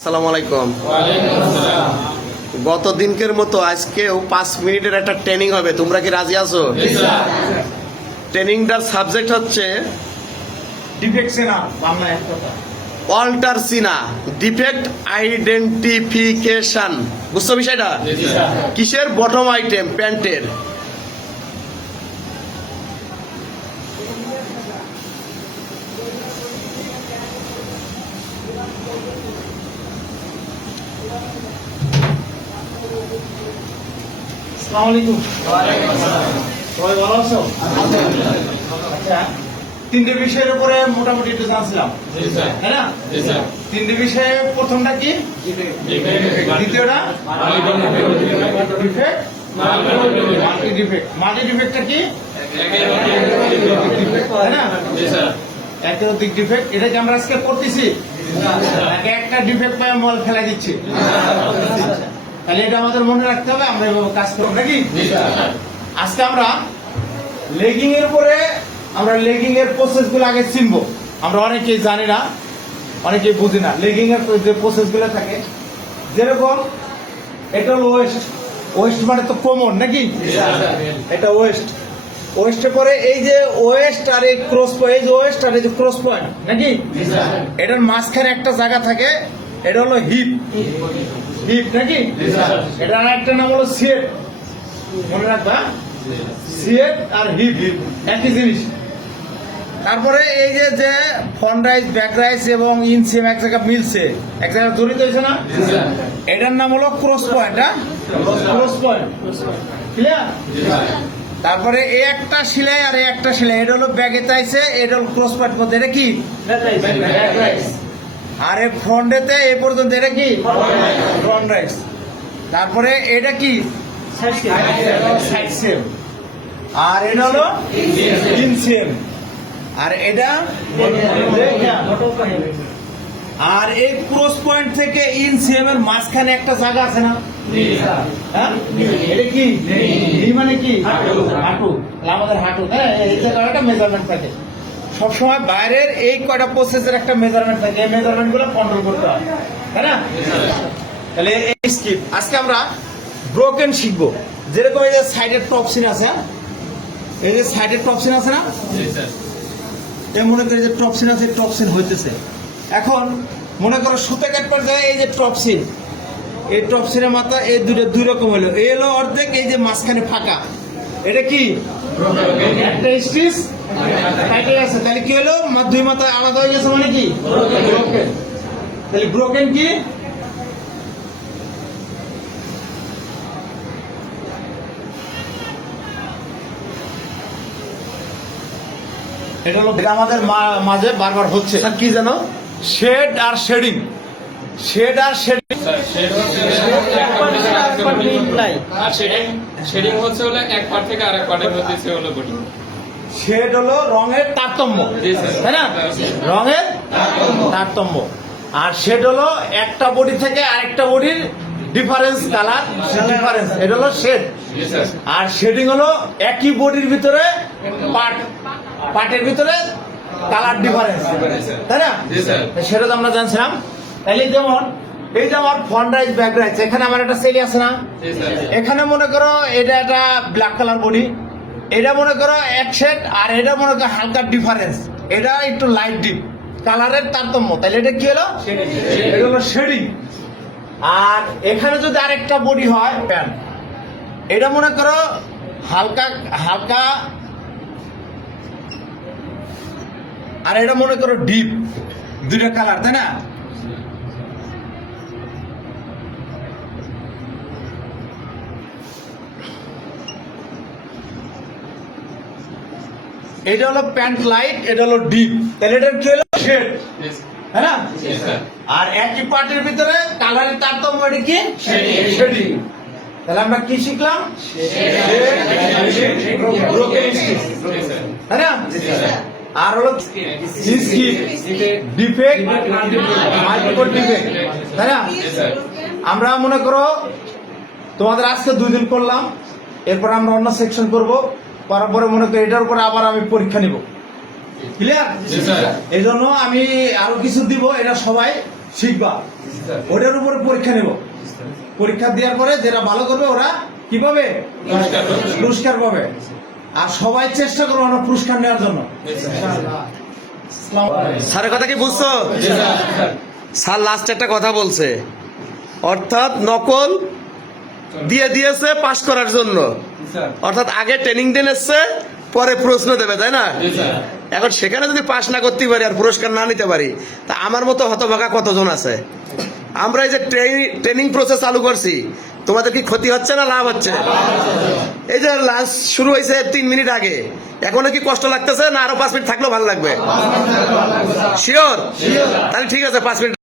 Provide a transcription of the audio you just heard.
আসসালামু আলাইকুম। গত দিনকের মতো আজকেও 5 মিনিটের একটা ট্রেনিং হবে, তোমরা কি রাজি আছো? ট্রেনিংটার সাবজেক্ট হচ্ছে অল্টার সিনা ডিফেক্ট আইডেন্টিফিকেশন। বুঝছো বিষয়টা? কিসের? বটম আইটেম প্যান্টের। সবাই ভালো আছো? আচ্ছা, তিনটে বিষয়ের উপরে মোটামুটি একটু জানছিলাম, তাই না? তিনটে বিষয়ে প্রথমটা কি? দ্বিতীয়টা ডিফেক্ট, মাল্টি ডিফেক্ট। মাল্টি ডিফেক্টটা কি? তাই না? একাধিক ডিফেক্ট। এটা কি আমরা আজকে করতেছি? একটা ডিফেক্ট পাই মল ফেলা দিচ্ছি। তাহলে এটা আমাদের মনে রাখতে হবে, আমরা এভাবে কাজ করব নাকি? আজকে আমরা লেগিং এর উপরে লেগিং এর প্রসেস গুলো আগে চিনবো। আমরা অনেকেই জানি না, অনেকেই বুঝি না লেগিং এর যে প্রসেস গুলো থাকে। যেরকম এটা হলো ওয়েস্ট। ওয়েস্ট মানে তো কোমর নাকি? এটা ওয়েস্ট। ওয়েস্টে পরে এই যে ওয়েস্ট আর এই ক্রস পয়েন্ট, এই যে ওয়েস্ট আর এই যে ক্রস পয়েন্ট নাকি? এটার মাঝখানে একটা জায়গা থাকে, এটা হলো হিপ। হিপ নাকি? এটা আরেকটা নাম হলো সিয়েট। মনে রাখবা, সিয়েট আর হিপ একই জিনিস। তারপরে এই যে যে ফ্রন্ট রাইস, ব্যাক রাইস এবং ইনসিম এক জায়গায় মিলছে, এক জায়গায় জড়িত হয়েছে না? এটার নাম হলো cross point. Cross point clear? তারপরে এই একটা সেলাই আর এই একটা সেলাই, এটা হলো ব্যাগে চাইছে, এটা হলো ক্রস পয়েন্ট মধ্যে। এটা কি? Back rise. আর এই ফ্রন্টেতে এই পর্যন্ত এটা কি? Front rice. তারপরে এটা কি? Side same. আর এটা হলো ইনসিম। আর এটা আর এই ক্রস পয়েন্ট থেকে ইনসিম এর মাঝখানে একটা জায়গা আছে না? হ্যাঁ, এটা কি? নি মানে কি? হাঁটু। আমাদের হাঁটু, হ্যাঁ, এই জায়গাটা মেজারমেন্ট থাকে। সবসময় বাইরের এই কয়টা প্রসেসের একটা মেজারমেন্ট থাকে, এই মেজারমেন্ট গুলো কন্ট্রোল করতে হয়, তাই না? তাহলে এই স্কিপ আজকে আমরা ব্রোকেন শিখবো। যেরকম এই যে সাইডের টপসিন আছে, এই যে সাইডের টপসিন আছে না? এই মনে করি যে টপসিন আছে, টপসিন হইতেছে। এখন মনে করো সুতা কাট পর্যায়ে এই যে টপসিন, এই টপসিনের মাথা এই দুই রকম হলো। এই হলো অর্ধেক, এই যে মাঝখানে ফাঁকা, এটা কি? একটা স্টিচ কাটে আছে। তাহলে কি হলো? দুই মাথা আলাদা হয়ে গেছে, মানে কি? ব্রোকেন। তাহলে ব্রোকেন কি? এটা হলো আমাদের মাঝে বারবার হচ্ছে কি জানো? শেড আর শেডিং। শেড আর শেডিং শেডিং হচ্ছে হলো এক পার্ট থেকে আরেক পার্টের মধ্যে হলো বডি। শেড হলো রঙের তারতম্য, তাই না? রঙের তারতম্য। আর শেড হলো একটা বডি থেকে আরেকটা বডির ডিফারেন্স, কালার ডিফারেন্স, এটা হলো শেড। আর শেডিং হলো একই বডির ভিতরে পার্টের ভিতরে কালার ডিফারেন্স, তাই না? সেটা তো আমরা জানছিলাম। তাইলে যেমন এই যে আমার ফ্রন্ট রাইস, ব্যাক রাইস, এখানে আমার একটা সেলি আছে না? এখানে মনে করো এটা একটা ব্ল্যাক কালার বডি, এটা মনে করো এক শেড, আর এটা মনে করো হালকা ডিফারেন্স, এটা একটু লাইট ডিপ, কালারের তারতম্য। তাহলে এটা কি হলো? এটা হলো শেডিং। আর এখানে যদি আরেকটা বডি হয় প্যান্ট, এটা মনে করো হালকা হালকা, আর এটা মনে করো ডিপ, দুইটা কালার, তাই না? এটা হলো প্যান্ট লাইট, এটা হলো ডিপ, তাহলে এটা কি হলো? শেড, তাই না? আর একই পার্টের ভিতরে কালারের তারতম্য, এটা কি? শেডিং। তাহলে আমরা কি শিখলাম? তাই না? আর হলো ডিফেক্ট, মাল্টিপল ডিফেক্ট, তাই না? আমরা মনে করো তোমাদের আজকে 2 দিন করলাম, এরপর আমরা অন্য সেকশন করবো, করার পরে মনে করো এটার উপর আবার আমি পরীক্ষা নিব। ক্লিয়ার? এই জন্য আমি আরো কিছু দিব, এটা সবাই শিখবা, ওটার উপরে পরীক্ষা নেব। পরীক্ষা দেওয়ার পরে যারা ভালো করবে ওরা কি পাবে? পুরস্কার পাবে। পুরস্কার পাবে। আর সবাই চেষ্টা করবো আমরা পুরস্কার নেওয়ার জন্য। স্যারের কথা কি বুঝছো? স্যার লাস্ট একটা কথা বলছে, অর্থাৎ নকল দিয়ে দিয়েছে পাশ করার জন্য, অর্থাৎ আগে ট্রেনিং দিয়ে এসছে, পরে প্রশ্ন দেবে, তাই না? জি স্যার। এখন সেখানে যদি পাশ না করতে পারি আর পুরস্কার না নিতে পারি, তা আমার মতো হতভাগা কতজন আছে? আমরা এই যে ট্রেনিং প্রসেস চালু করছি, তোমাদের কি ক্ষতি হচ্ছে না লাভ হচ্ছে? এই যে লাঞ্চ শুরু হয়েছে 3 মিনিট আগে, এখনো কি কষ্ট লাগতেছে না আরো 5 মিনিট থাকলেও ভালো লাগবে? শিওর? তাহলে ঠিক আছে, 5 মিনিট